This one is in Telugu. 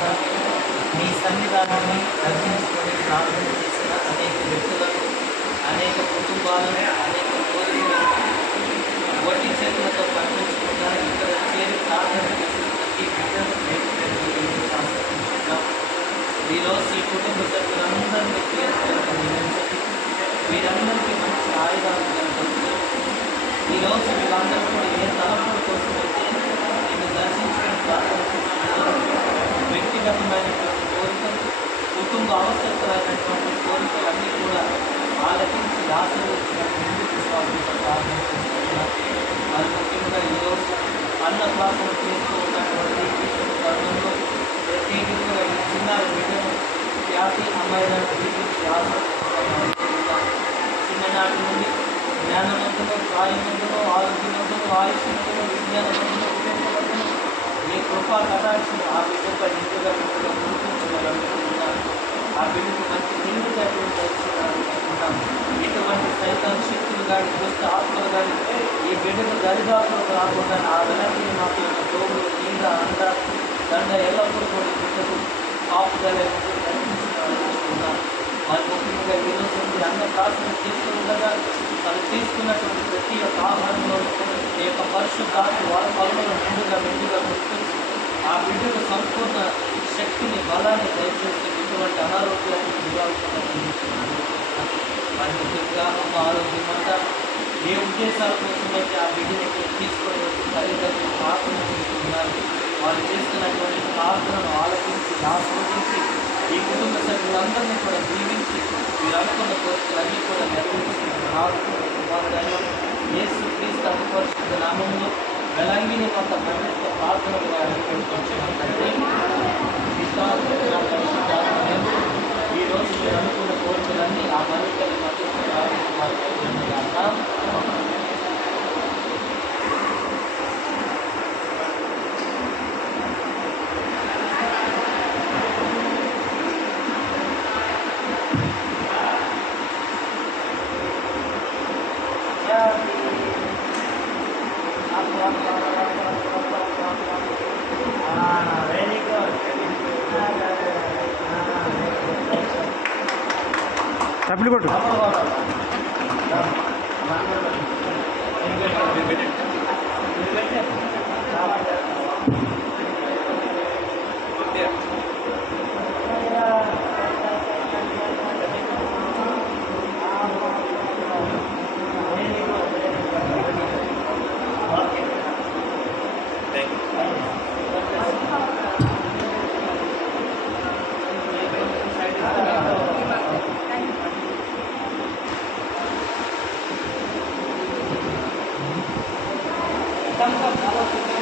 కాకుండా మీ సన్నిధానాన్ని దర్శించుకొని ప్రార్థన చేసిన అనేక వ్యక్తులను, అనేక కుటుంబాలను, అనేక కోరికలను వట్టి చేతులతో పండించకుండా ఇక్కడ చేరి ప్రార్థన చేసిన ప్రతి బిడ్డను ఆశ్రయించుకుంటాం. ఈరోజు ఈ కుటుంబ సభ్యులందరినీ దీవించండి. వీరందరికీ మంచి ఆయుధాలు కలగలుగుతూ ఈరోజు వీళ్ళందరూ కూడా ఏ తలపుల కోసం అయితే నేను దర్శించుకుని ప్రార్థన చేస్తున్నారో వ్యక్తిగతమైనటువంటి కోరికలు, కుటుంబ అవసరమైనటువంటి కోరికలన్నీ కూడా ఆలకించి ఆశీర్వదించినట్టు ముందుకు విశ్వాసంతో ప్రార్థన చేస్తున్నాను. మరి ముఖ్యంగా ఈరోజు అన్నప్రాసన చేస్తూ ఉన్నటువంటి ఈ తరుణంలో ప్రత్యేకంగా ఈ చిన్నారి బిడ్డను ఖ్యాతి అమ్మాయిలను దీపించి ఆశీర్వదించాలి. చిన్ననాటి నుండి జ్ఞానవంతులు, ప్రాయవంతులు, ఆరోగ్యవంతులు, ఆయుష్వంతులు, విజ్ఞానవంతులు, వివేకవంతులు ఈ కృపా కటాక్షం ఆ బిడ్డపై నిండుగా గుర్తించగలుగుతున్నాను. ఆ బిడ్డకు మంచి నిండుదైన దర్శించుకుంటాం. ఎటువంటి సైతం శక్తులు కానీ దుష్ట ఆత్మలు కానీ ఈ బిడ్డకు దరిదాపులకు రాకుండా ఆ వెనక్కి మాకు తోడు నీడ అండ దండ ఎల్లప్పుడూ కూడా ఈ బిడ్డకు కాపుదల కనిపించుకుంటున్నాం. మరి ముఖ్యంగా ఈరోజు అన్న ప్రార్థన చేస్తూ ఉండగా అది తీసుకున్నటువంటి ప్రతి ఒక్క ఆహారంలో ఈ యొక్క పరిశుద్ధాత్మ వాళ్ళ పనులను మెండుగా గుర్తించి ఆ బిడ్డకు సంపూర్ణ శక్తిని, బలాన్ని దయచేసి ఇటువంటి అనారోగ్యానికి గురవుతున్న మరి ముఖ్యంగా అమ్మ ఆరోగ్యం అంతా ఏ ఉద్దేశాల కోసమైతే ఆ బిడ్డని తీసుకొని వచ్చి తల్లిదండ్రులు ప్రార్థన చేస్తున్నారు, వాళ్ళు చేస్తున్నటువంటి ప్రార్థనను ఆలోచించి ఆస్వాదించి ఈ కుటుంబ సభ్యులందరినీ కూడా దీవించి మీరు అనుకున్న కోరికలన్నీ కూడా నెరవేర్చి రాజుకుమారుడైన యేసు క్రీస్తు అతి పరిశుద్ధ నామంలో వెలంగిని కొంత పరిమిత ప్రార్థనలు అడిగిపోతున్నారంటే ఈరోజు మీరు అనుకున్న కోరికలన్నీ ఆ మనుషుల వెరీ గుడ్. తప్పుడు కొట్టు. Come,